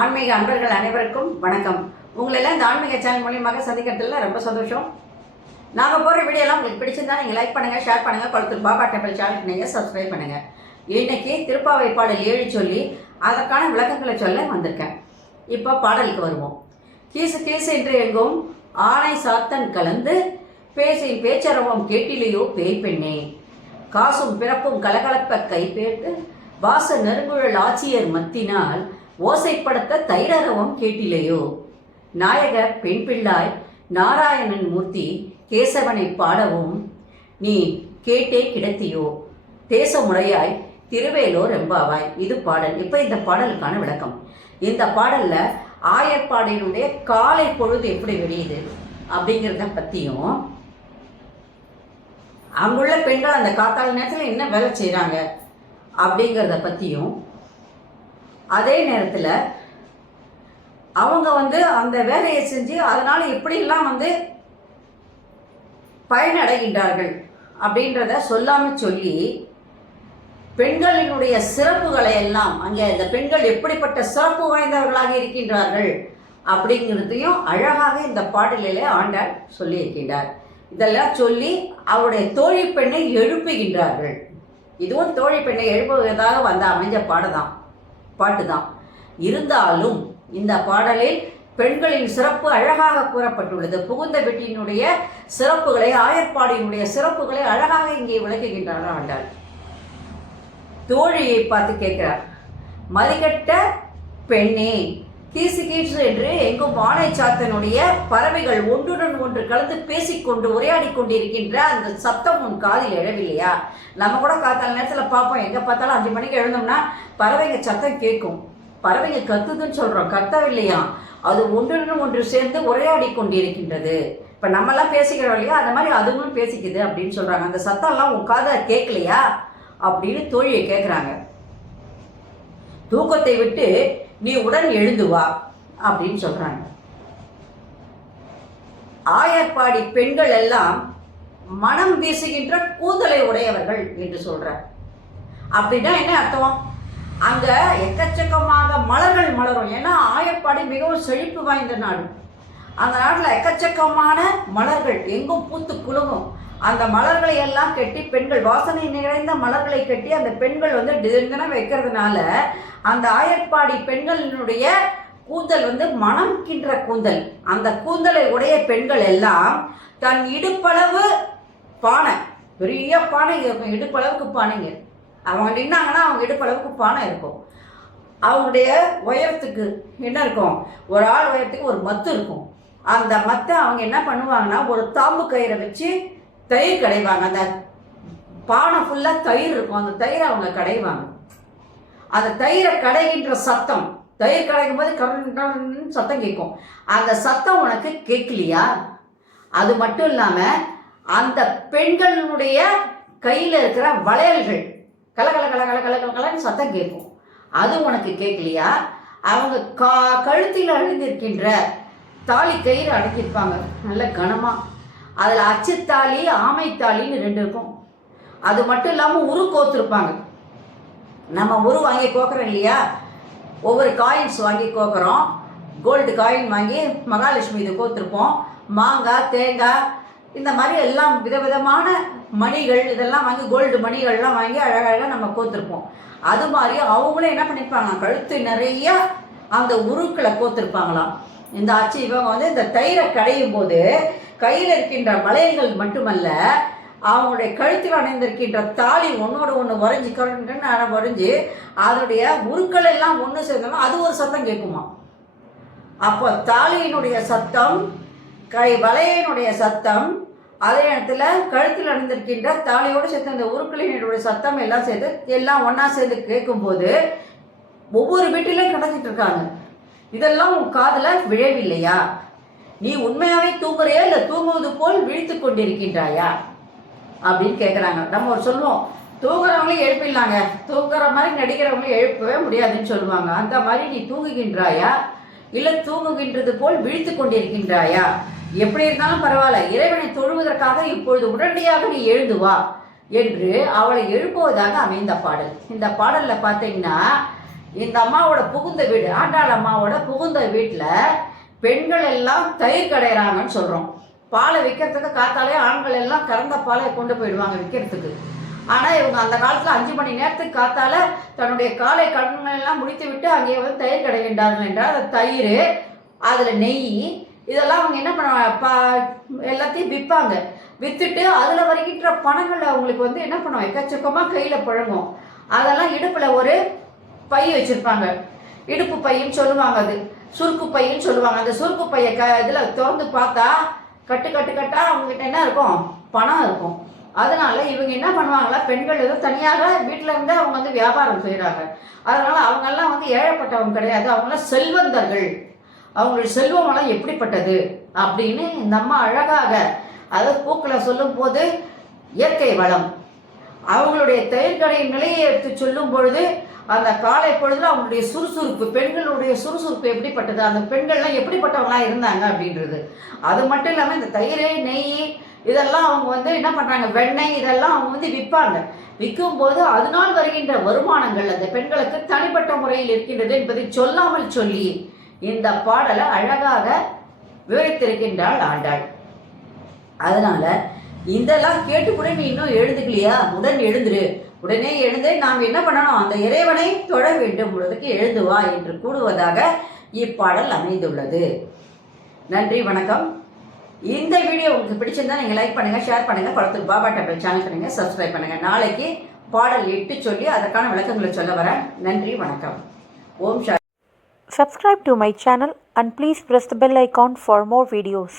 ஆன்மீக அன்பர்கள் அனைவருக்கும் வணக்கம். உங்களெல்லாம் இந்த ஆன்மீக சேனல் மூலியமாக சந்திக்கிறதுல ரொம்ப சந்தோஷம். நாங்கள் போகிற வீடியோலாம் உங்களுக்கு பிடிச்சிருந்தா நீங்கள் லைக் பண்ணுங்கள், ஷேர் பண்ணுங்கள், கொளத்தூர் பாபா டெம்பிள் சேனலுக்கு நீங்கள் சப்ஸ்கிரைப் பண்ணுங்கள். இன்றைக்கி திருப்பாவை பாடல் 7 சொல்லி அதற்கான விளக்கங்களை சொல்ல வந்திருக்கேன். இப்போ பாடலுக்கு வருவோம். கீசு கீசு என்று எங்கும் ஆணை சாத்தன் கலந்து பேசின் பேச்சரவம் கேட்டிலையோ பேய் பெண்ணே, காசும் பிறப்பும் கலகலப்ப கைப்பேட்டு வாச நெருங்குழல் ஆட்சியர் மத்தினால் ஓசைப்படுத்த தைரரவம் கேட்டிலையோ, நாயகர் பெண் பிள்ளாய் நாராயணன் மூர்த்தி கேசவனை பாடவும் நீ கேட்டே கிடத்தியோ, தேசமுறையாய் திருவேலோர் எம்பாவாய். இது பாடல். இப்போ இந்த பாடலுக்கான விளக்கம். இந்த பாடல்ல ஆயர்பாடியினுடைய காலை பொழுது எப்படி வெளியுது அப்படிங்கிறத பற்றியும், அங்குள்ள பெண்கள் அந்த காத்தால நேரத்தில் என்ன வேலை செய்கிறாங்க அப்படிங்கிறத பற்றியும், அதே நேரத்தில் அவங்க அந்த வேலையை செஞ்சு அதனால் எப்படிலாம் பயனடைகின்றார்கள் அப்படின்றத சொல்லாமல் சொல்லி, பெண்களினுடைய சிறப்புகளை எல்லாம், அங்கே இந்த பெண்கள் எப்படிப்பட்ட சிறப்பு வாய்ந்தவர்களாக இருக்கின்றார்கள் அப்படிங்கிறதையும் அழகாக இந்த பாடலிலே ஆண்டாள் சொல்லியிருக்கின்றார். இதெல்லாம் சொல்லி அவருடைய தோழி பெண்ணை எழுப்புகின்றார்கள். இதுவும் தோழி பெண்ணை எழுப்புவதாக அமைஞ்ச பாட்டு தான். இருந்தாலும் இந்த பாடலில் பெண்களின் சிறப்பு அழகாக கூறப்பட்டுள்ளது. புகுந்த வீட்டினுடைய சிறப்புகளை, ஆயர்பாடியினுடைய சிறப்புகளை அழகாக இங்கே விளக்குகின்றார் ஆண்டாள். தோழியை பார்த்து கேட்கிறார், மதிக்கட்ட பெண்ணே, கீசு கீசு என்று எங்கும் வாழை சாத்தனுடைய பறவைகள் ஒன்றுடன் ஒன்று கலந்து பேசிக்கொண்டு உரையாடி கொண்டிருக்கின்ற அந்த சத்தம் உன் காதில் எழவில்லையா? நம்ம கூட காத்தால நேரத்தில் பார்ப்போம், எங்கே பார்த்தாலும் 5 மணிக்கு எழுந்தோம்னா பறவைங்க சத்தம் கேட்கும். பறவைங்க கத்துதுன்னு சொல்கிறோம், கத்தவில்லையா? அது ஒன்றுடன் ஒன்று சேர்ந்து உரையாடி கொண்டிருக்கின்றது. இப்போ நம்மெல்லாம் பேசிக்கிறோம் இல்லையா, அந்த மாதிரி அதுவும் பேசிக்குது அப்படின்னு சொல்கிறாங்க. அந்த சத்தம்லாம் உன் காதை கேட்கலையா அப்படின்னு தோழியை கேட்குறாங்க. தூக்கத்தை விட்டு நீ உடன் எழுந்து வா அப்படின்னு சொல்றாங்க. ஆயர்பாடி பெண்கள் எல்லாம் மனம் வீசுகின்ற கூந்தலை உடையவர்கள் என்று சொல்றார். அப்படின்னா என்ன அர்த்தம்? அங்க எக்கச்சக்கமாக மலர்கள் மலரும். ஏன்னா ஆயர்பாடி மிகவும் செழிப்பு வாய்ந்த நாடு. அந்த நாட்டில் எக்கச்சக்கமான மலர்கள் எங்கும் பூத்து குலுங்கும். அந்த மலர்களை எல்லாம் கட்டி பெண்கள், வாசனை நிறைந்த மலர்களை கட்டி அந்த பெண்கள் தினம் வைக்கிறதுனால அந்த ஆயர்பாடி பெண்களினுடைய கூந்தல் மணம்கின்ற கூந்தல். அந்த கூந்தலை உடைய பெண்கள் எல்லாம் தன் இடுப்பளவு பானை, பெரிய பானை இருக்கும், இடுப்பளவுக்கு பானைங்க. அவங்க நின்னாங்கன்னா அவங்க இடுப்பளவுக்கு பானை இருக்கும். அவங்களுடைய உயரத்துக்கு என்ன இருக்கும்? ஒரு ஆள் உயரத்துக்கு ஒரு மத்து இருக்கும். அந்த மத்தை அவங்க என்ன பண்ணுவாங்கன்னா ஒரு தாம்பு கயிறை வச்சு தயிர் கடைவாங்க. அந்த பானை ஃபுல்லாக தயிர் இருக்கும், அந்த தயிரை அவங்க கடைவாங்க. அந்த தயிரை கடைகின்ற சத்தம், தயிர் கடைக்கும் போது கரண்ட் சத்தம் கேட்கும். அந்த சத்தம் உனக்கு கேட்கலையா? அது மட்டும் இல்லாமல் அந்த பெண்களுடைய கையில் இருக்கிற வளையல்கள் கல கல கல கல கல கலன்னு சத்தம் கேட்கும். அது உனக்கு கேட்கலையா? அவங்க கழுத்தில் அணிந்திருக்கின்ற தாலி கயிறு அடைஞ்சிருப்பாங்க நல்ல கனமாக. அதில் அச்சுத்தாலி, ஆமைத்தாலின்னு 2 இருக்கும். அது மட்டும் இல்லாமல் உரு கோத்துருப்பாங்க. நம்ம உரு வாங்கி கோக்குறோம் இல்லையா, ஒவ்வொரு காயின்ஸ் வாங்கி கோக்குறோம். கோல்டு காயின் வாங்கி மகாலட்சுமி இது கோத்துருப்போம். மாங்காய், தேங்காய், இந்த மாதிரி எல்லாம் விதவிதமான மணிகள் இதெல்லாம் வாங்கி, கோல்டு மணிகள்லாம் வாங்கி அழகழகாக நம்ம கோத்துருப்போம். அது மாதிரி அவங்களும் என்ன பண்ணியிருப்பாங்க, கழுத்து நிறைய அந்த உருக்களை கோத்துருப்பாங்களாம். இந்த அச்சு இவங்க இந்த தயிரை கடையும் போது கையில் இருக்கின்ற வளையல்கள் மட்டுமல்ல, அவங்களுடைய கழுத்தில் அணிந்திருக்கின்ற தாலி ஒன்றோடு ஒன்று உறைஞ்சி அதனுடைய உருக்கள் எல்லாம் ஒன்று சேர்ந்தோம்னா அது ஒரு சத்தம் கேட்குமா. அப்போ தாலியினுடைய சத்தம், வளையனுடைய சத்தம், அதே இடத்துல கழுத்தில் அணிந்திருக்கின்ற தாலியோடு சேர்த்து அந்த உருக்களினுடைய சத்தம் எல்லாம் சேர்த்து எல்லாம் ஒன்றா சேர்ந்து கேட்கும்போது ஒவ்வொரு வீட்டிலையும் கிடச்சிட்டு இருக்காங்க. இதெல்லாம் உன் காதில் விழவில்லையா? நீ உண்மையாகவே தூங்குறையா இல்லை தூங்குவது போல் விழித்து கொண்டிருக்கின்றாயா அப்படின்னு கேட்குறாங்க. நம்ம ஒரு சொல்லுவோம், தூங்குறவங்களையும் எழுப்பிடலாங்க, தூங்குற மாதிரி நடிக்கிறவங்களையும் எழுப்பவே முடியாதுன்னு சொல்லுவாங்க. அந்த மாதிரி நீ தூங்குகின்றாயா இல்லை தூங்குகின்றது போல் விழித்து கொண்டிருக்கின்றாயா? எப்படி இருந்தாலும் பரவாயில்ல, இறைவனை தொழுவதற்காக இப்பொழுது உடனடியாக நீ எழுந்து வா என்று அவளை எழுப்புவதாக அமைந்த பாடல். இந்த பாடலில் பார்த்தீங்கன்னா இந்த அம்மாவோட புகுந்த வீடு, ஆண்டாள் அம்மாவோட புகுந்த வீட்டில் பெண்கள் எல்லாம் தயிர் கடையிறாங்கன்னு சொல்கிறோம். பாலை விற்கிறதுக்கு காத்தாலே ஆண்கள் எல்லாம் கறந்த பாலை கொண்டு போயிடுவாங்க விற்கிறதுக்கு. ஆனால் இவங்க அந்த காலத்தில் 5 மணி நேரத்துக்கு காத்தால தன்னுடைய காலை கடன்கள் எல்லாம் முடித்து விட்டு அங்கே வந்து தயிர் கடைகின்றார்கள் என்றால் அந்த தயிர், அதில் நெய், இதெல்லாம் அவங்க என்ன பண்ணுவாங்க, எல்லாத்தையும் விற்பாங்க. விற்றுட்டு அதில் வருகின்ற பணங்களை அவங்களுக்கு வந்து என்ன பண்ணுவோம், எக்கச்சக்கமாக கையில் புழங்கும். அதெல்லாம் இடுப்பில் ஒரு பை வச்சுருப்பாங்க, இடுப்பு பையன்னு சொல்லுவாங்க, அது சுருக்கு பையன்னு சொல்லுவாங்க. அந்த சுருக்கு பையை இதில் திறந்து பார்த்தா கட்டாக அவங்ககிட்ட என்ன இருக்கும், பணம் இருக்கும். அதனால இவங்க என்ன பண்ணுவாங்களா, பெண்கள் எதுவும் தனியாக வீட்டில் இருந்து அவங்க வந்து வியாபாரம் செய்கிறாங்க. அதனால அவங்கெல்லாம் வந்து ஏழைப்பட்டவங்க கிடையாது, அவங்களாம் செல்வந்தர்கள். அவங்களுடைய செல்வமெல்லாம் எப்படிப்பட்டது அப்படின்னு இந்த அம்மா அழகாக, அதாவது பூக்களை சொல்லும் போது இயற்கை வளம், அவங்களுடைய தயிர்கடையின் நிலையை எடுத்து சொல்லும் பொழுது அந்த காலை பொழுதுல அவங்களுடைய சுறுசுறுப்பு, பெண்களுடைய சுறுசுறுப்பு எப்படிப்பட்டது, அந்த பெண்கள்லாம் எப்படிப்பட்டவங்களாம் இருந்தாங்க அப்படின்றது. அது மட்டும் இல்லாமல் இந்த தயிர், நெய் இதெல்லாம் அவங்க வந்து என்ன பண்ணுறாங்க, வெண்ணெய் இதெல்லாம் அவங்க வந்து விற்பாங்க. விற்கும்போது அதனால் வருகின்ற வருமானங்கள் அந்த பெண்களுக்கு தனிப்பட்ட முறையில் இருக்கின்றது என்பதை சொல்லாமல் சொல்லி இந்த பாடலை அழகாக விவரித்திருக்கின்றாள் ஆண்டாள். அதனால இதெல்லாம் கேட்டு கூட நீ இன்னும் எழுதுக்கலையா, எழுந்துரு, உடனே எழுந்து நாம் என்ன பண்ணணும், அந்த இறைவனை தொழ வேண்டும் பொழுதுக்கு எழுந்துவா என்று கூடுவதாக இப்பாடல் அமைந்துள்ளது. நன்றி, வணக்கம். இந்த வீடியோ உங்களுக்கு பிடிச்சிருந்தா நீங்கள் லைக் பண்ணுங்கள், ஷேர் பண்ணுங்கள், குளத்தூர் பாபா டெம்பிள் சேனல் பண்ணுங்கள், சப்ஸ்கிரைப் பண்ணுங்கள். நாளைக்கு பாடல் 8 சொல்லி அதற்கான விளக்கங்களை சொல்ல வரேன். நன்றி, வணக்கம். ஓம் சாந்தி. Subscribe to my channel and please press the bell icon for more videos.